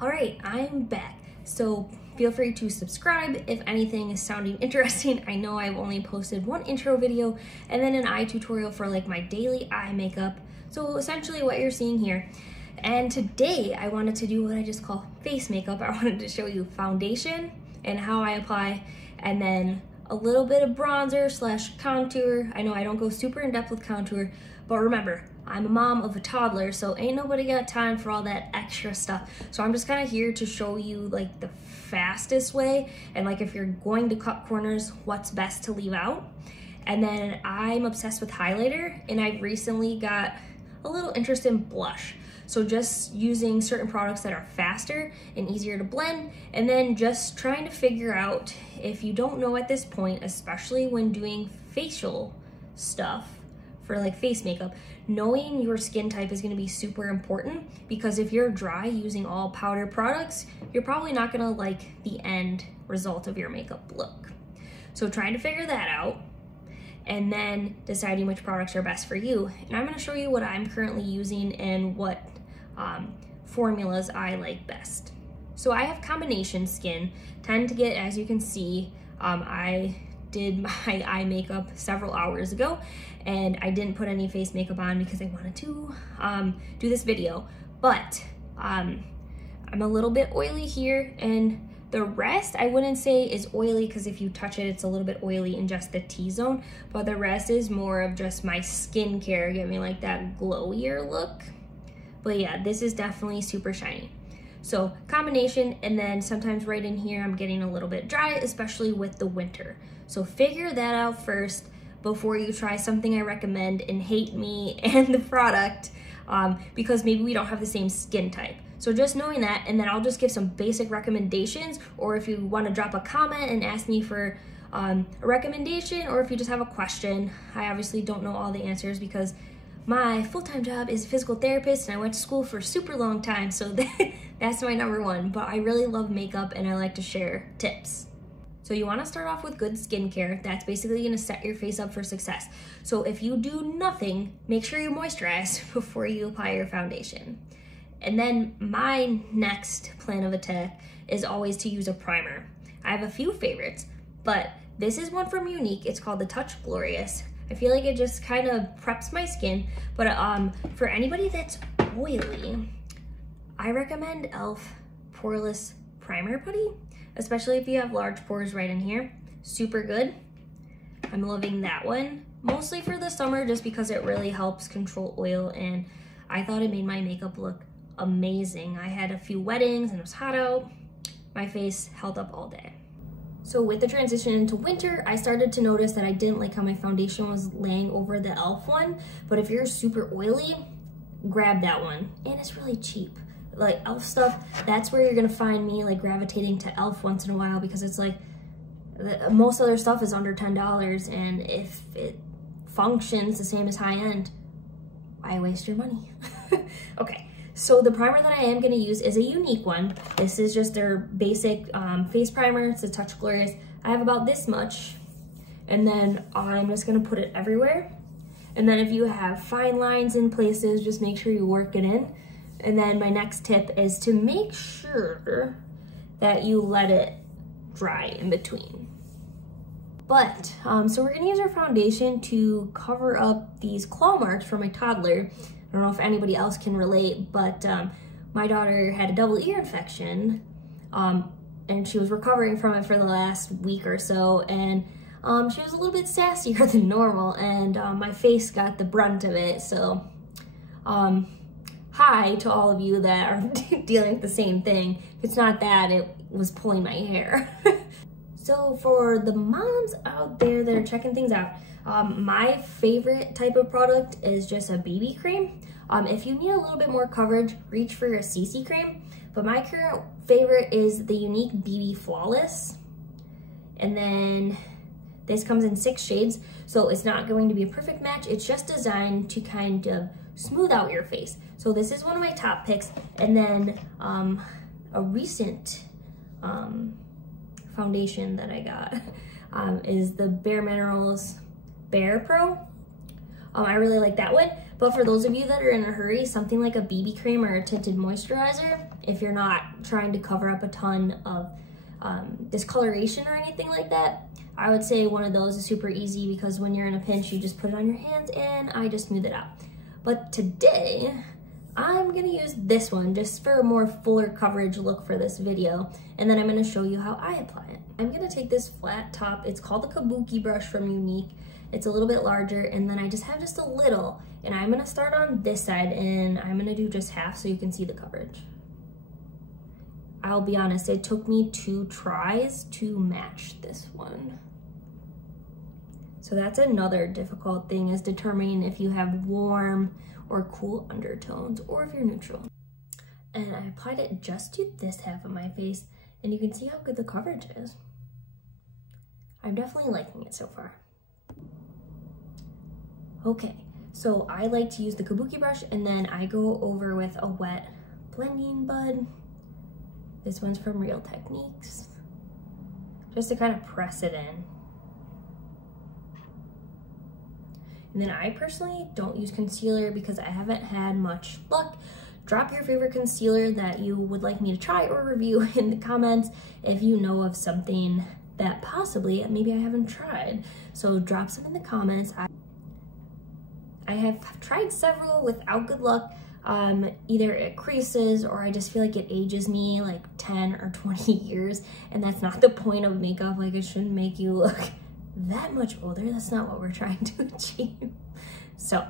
All right, I'm back. So feel free to subscribe if anything is sounding interesting. I know I've only posted one intro video and then an eye tutorial for like my daily eye makeup. So essentially what you're seeing here. And today I wanted to do what I just call face makeup. I wanted to show you foundation and how I apply, and then a little bit of bronzer / contour. I know I don't go super in depth with contour, but remember, I'm a mom of a toddler, so ain't nobody got time for all that extra stuff. So I'm just kind of here to show you like the fastest way, and like if you're going to cut corners, what's best to leave out. And then I'm obsessed with highlighter, and I recently got a little interest in blush. So just using certain products that are faster and easier to blend, and then just trying to figure out, if you don't know at this point, especially when doing facial stuff for like face makeup, knowing your skin type is gonna be super important, because if you're dry using all powder products, you're probably not gonna like the end result of your makeup look. So trying to figure that out, and then deciding which products are best for you. And I'm gonna show you what I'm currently using and what formulas I like best. So I have combination skin, tend to get, as you can see, I did my eye makeup several hours ago, and I didn't put any face makeup on because I wanted to do this video, but I'm a little bit oily here, and the rest I wouldn't say is oily, because if you touch it, it's a little bit oily in just the T-zone, but the rest is more of just my skincare, giving me like that glowier look. But yeah, this is definitely super shiny. So combination, and then sometimes right in here, I'm getting a little bit dry, especially with the winter. So figure that out first before you try something I recommend and hate me and the product, because maybe we don't have the same skin type. So just knowing that, and then I'll just give some basic recommendations, or if you want to drop a comment and ask me for a recommendation, or if you just have a question. I obviously don't know all the answers because my full-time job is a physical therapist, and I went to school for a super long time, so that's my number one. But I really love makeup, and I like to share tips. So you want to start off with good skincare. That's basically going to set your face up for success. So if you do nothing, make sure you moisturize before you apply your foundation. And then my next plan of attack is always to use a primer. I have a few favorites, but this is one from Younique. It's called the Touch Glorious. I feel like it just kind of preps my skin, but for anybody that's oily, I recommend e.l.f. Poreless Primer Putty, especially if you have large pores right in here. Super good. I'm loving that one, mostly for the summer, just because it really helps control oil, and I thought it made my makeup look amazing. I had a few weddings and it was hot out. My face held up all day. So with the transition into winter, I started to notice that I didn't like how my foundation was laying over the e.l.f. one, but if you're super oily, grab that one, and it's really cheap. Like e.l.f. stuff, that's where you're gonna find me like gravitating to e.l.f. once in a while, because it's like, most other stuff is under $10, and if it functions the same as high-end, why waste your money? Okay. So the primer that I am going to use is a Younique one. This is just their basic face primer. It's a Touch Glorious. I have about this much, and then I'm just going to put it everywhere. And then if you have fine lines in places, just make sure you work it in. And then my next tip is to make sure that you let it dry in between. But, so we're going to use our foundation to cover up these claw marks for my toddler. I don't know if anybody else can relate, but my daughter had a double ear infection, and she was recovering from it for the last week or so, and she was a little bit sassier than normal, and my face got the brunt of it. So hi to all of you that are dealing with the same thing. If it's not that, it was pulling my hair. So for the moms out there that are checking things out, my favorite type of product is just a BB cream. If you need a little bit more coverage, reach for a CC cream. But my current favorite is the Younique BB Flawless. And then this comes in 6 shades, so it's not going to be a perfect match. It's just designed to kind of smooth out your face. So this is one of my top picks. And then a recent foundation that I got is the Bare Minerals Bare Pro. I really like that one. But for those of you that are in a hurry, something like a BB cream or a tinted moisturizer, if you're not trying to cover up a ton of discoloration or anything like that, I would say one of those is super easy because when you're in a pinch, you just put it on your hands and I just smooth it out. But today, I'm gonna use this one just for a more fuller coverage look for this video. And then I'm gonna show you how I apply it. I'm gonna take this flat top, it's called the Kabuki brush from Younique. It's a little bit larger, and then I just have just a little, and I'm gonna start on this side and I'm gonna do just half so you can see the coverage. I'll be honest, it took me 2 tries to match this one. So that's another difficult thing, is determining if you have warm or cool undertones or if you're neutral. And I applied it just to this half of my face, and you can see how good the coverage is. I'm definitely liking it so far. Okay, so I like to use the Kabuki brush, and then I go over with a wet blending bud. This one's from Real Techniques, just to kind of press it in. And then I personally don't use concealer because I haven't had much luck. Drop your favorite concealer that you would like me to try or review in the comments if you know of something that possibly maybe I haven't tried. So drop some in the comments. I have tried several without good luck. Either it creases or I just feel like it ages me like 10 or 20 years, and that's not the point of makeup. Like, it shouldn't make you look that much older. That's not what we're trying to achieve. So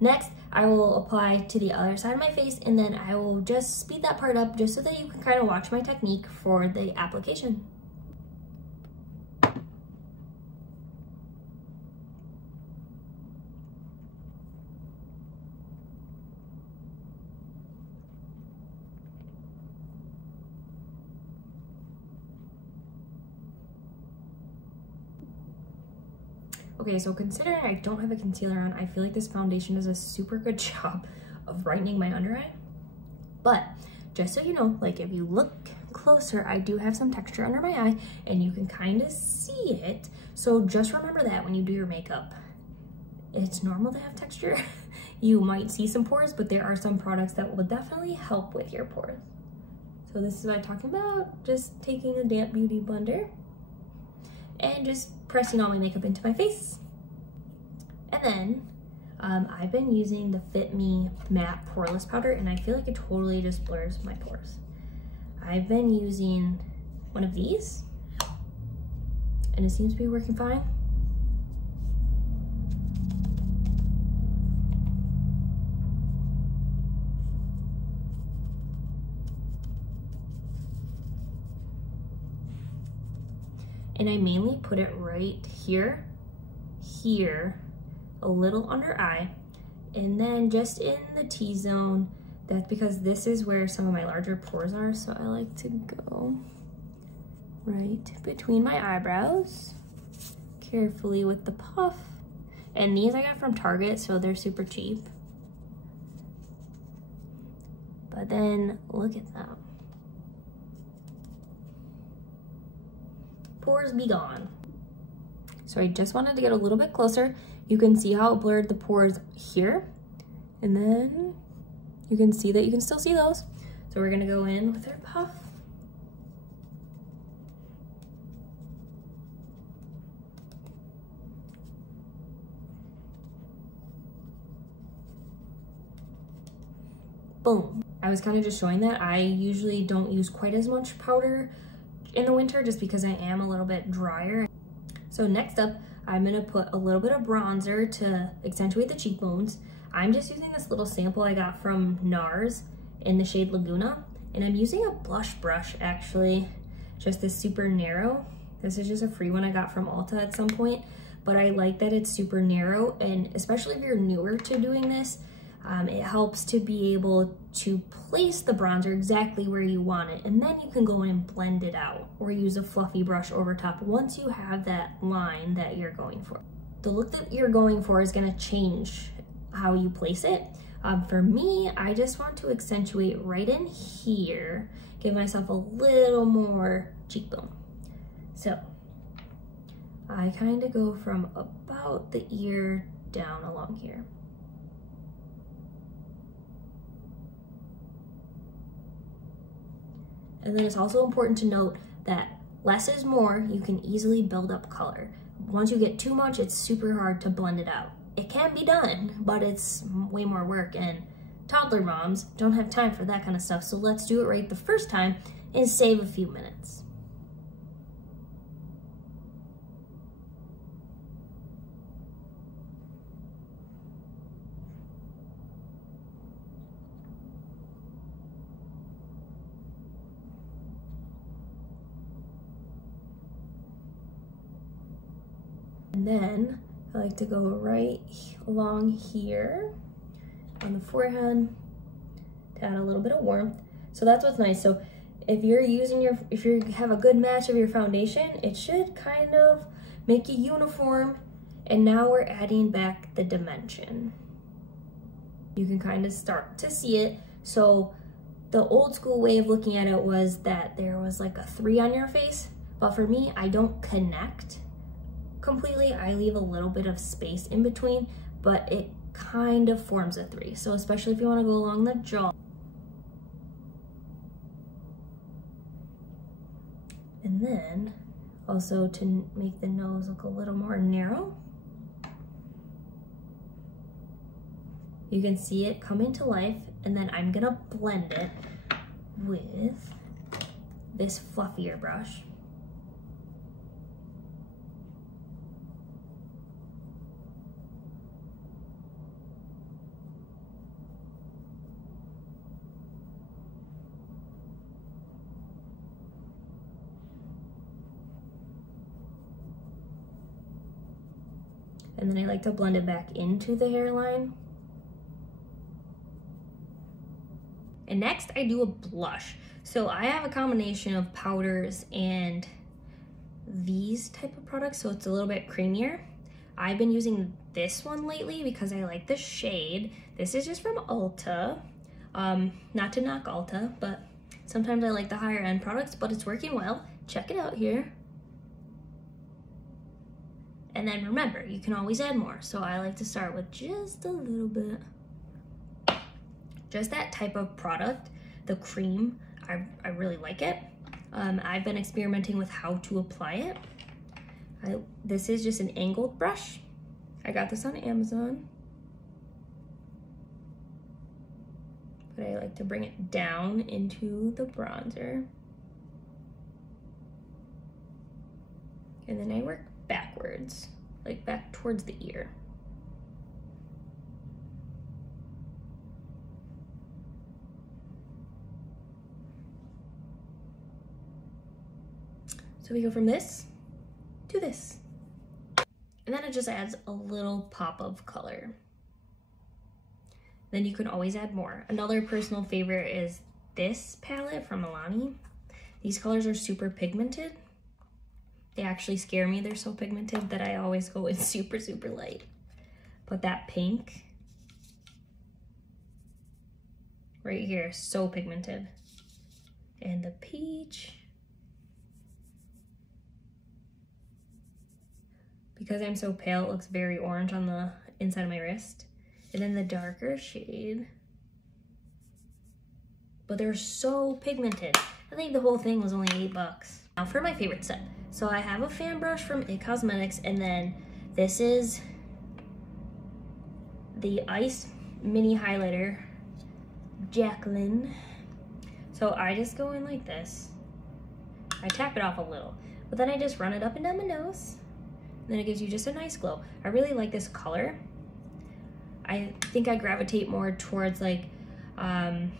next I will apply to the other side of my face, and then I will just speed that part up just so that you can kind of watch my technique for the application. Okay, so considering I don't have a concealer on, I feel like this foundation does a super good job of brightening my under eye. But just so you know, like, if you look closer, I do have some texture under my eye and you can kind of see it. So just remember that when you do your makeup. It's normal to have texture. You might see some pores, but there are some products that will definitely help with your pores. So this is what I'm talking about. Just taking a damp beauty blender and just pressing all my makeup into my face. And then I've been using the Fit Me Matte Poreless Powder, and I feel like it totally just blurs my pores. I've been using one of these, and it seems to be working fine. And I mainly put it right here, here, a little under eye, and then just in the T-zone. That's because this is where some of my larger pores are, so I like to go right between my eyebrows, carefully with the puff. And these I got from Target, so they're super cheap. But then, look at that. Pores be gone. So I just wanted to get a little bit closer. You can see how it blurred the pores here, and then you can see that you can still see those. So we're gonna go in with our puff. Boom. I was kind of just showing that I usually don't use quite as much powder in the winter just because I am a little bit drier. So next up, I'm gonna put a little bit of bronzer to accentuate the cheekbones. I'm just using this little sample I got from NARS in the shade Laguna, and I'm using a blush brush actually, just this super narrow. This is just a free one I got from Ulta at some point, but I like that it's super narrow, and especially if you're newer to doing this, it helps to be able to place the bronzer exactly where you want it, and then you can go in and blend it out or use a fluffy brush over top once you have that line that you're going for. The look that you're going for is going to change how you place it. For me, I just want to accentuate right in here, give myself a little more cheekbone. So I kind of go from about the ear down along here. And then it's also important to note that less is more. You can easily build up color. Once you get too much, it's super hard to blend it out. It can be done, but it's way more work, and toddler moms don't have time for that kind of stuff. So let's do it right the first time and save a few minutes. And then I like to go right along here on the forehead to add a little bit of warmth. So that's what's nice. So if you have a good match of your foundation, it should kind of make you uniform. And now we're adding back the dimension. You can kind of start to see it. So the old school way of looking at it was that there was like a 3 on your face. But for me, I don't connect completely. I leave a little bit of space in between, but it kind of forms a 3. So especially if you want to go along the jaw. And then also to make the nose look a little more narrow, you can see it come into life, and then I'm gonna blend it with this fluffier brush. And then I like to blend it back into the hairline. And next I do a blush. So I have a combination of powders and these type of products, so it's a little bit creamier. I've been using this one lately because I like the shade. This is just from Ulta. Not to knock Ulta, but sometimes I like the higher end products, but it's working well. Check it out here. And then remember, you can always add more. So I like to start with just a little bit. Just that type of product, the cream, I really like it. I've been experimenting with how to apply it. This is just an angled brush. I got this on Amazon. But I like to bring it down into the bronzer. And then I work backwards, like back towards the ear. So we go from this to this. And then it just adds a little pop of color. Then you can always add more. Another personal favorite is this palette from Milani. These colors are super pigmented. They actually scare me. They're so pigmented that I always go in super, super light. But that pink right here is so pigmented. And the peach. Because I'm so pale, it looks very orange on the inside of my wrist. And then the darker shade. But they're so pigmented. I think the whole thing was only $8. Now for my favorite set. So I have a fan brush from It Cosmetics, and then this is the Ice Mini Highlighter, Jaclyn. So I just go in like this. I tap it off a little, but then I just run it up and down my nose. And then it gives you just a nice glow. I really like this color. I think I gravitate more towards like the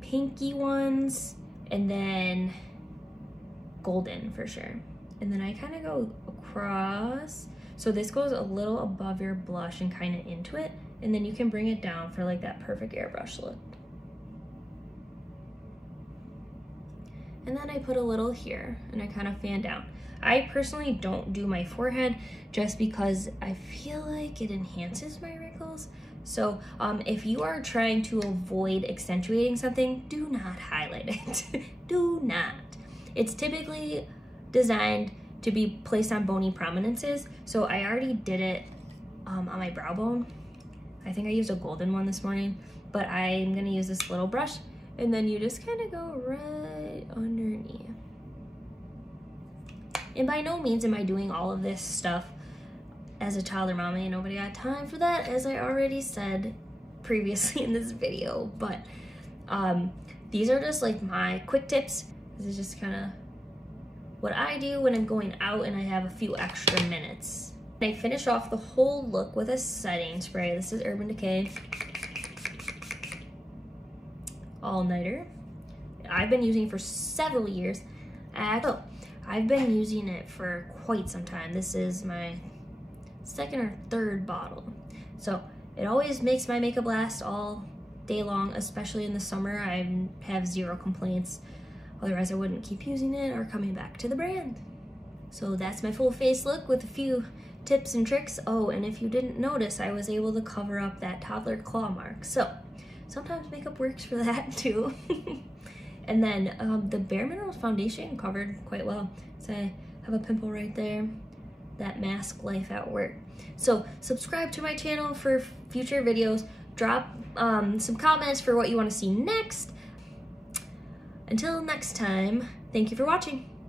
pinky ones, and then golden for sure. And then I kind of go across. So this goes a little above your blush and kind of into it. And then you can bring it down for like that perfect airbrush look. And then I put a little here and I kind of fan down. I personally don't do my forehead just because I feel like it enhances my wrinkles. So if you are trying to avoid accentuating something, do not highlight it. Do not. It's typically designed to be placed on bony prominences. So I already did it on my brow bone. I think I used a golden one this morning, but I'm gonna use this little brush, and then you just kind of go right underneath. And by no means am I doing all of this stuff as a toddler mom. Ain't nobody got time for that, as I already said previously in this video. But these are just like my quick tips. This is just kind of what I do when I'm going out and I have a few extra minutes. I finish off the whole look with a setting spray. This is Urban Decay All Nighter. I've been using it for several years. I've been using it for quite some time. This is my second or third bottle. So it always makes my makeup last all day long, especially in the summer. I have zero complaints. Otherwise I wouldn't keep using it or coming back to the brand. So that's my full face look with a few tips and tricks. Oh, and if you didn't notice, I was able to cover up that toddler claw mark. So sometimes makeup works for that too. And then the Bare Minerals foundation covered quite well. So I have a pimple right there. That mask life at work. So subscribe to my channel for future videos. Drop some comments for what you want to see next. Until next time, thank you for watching.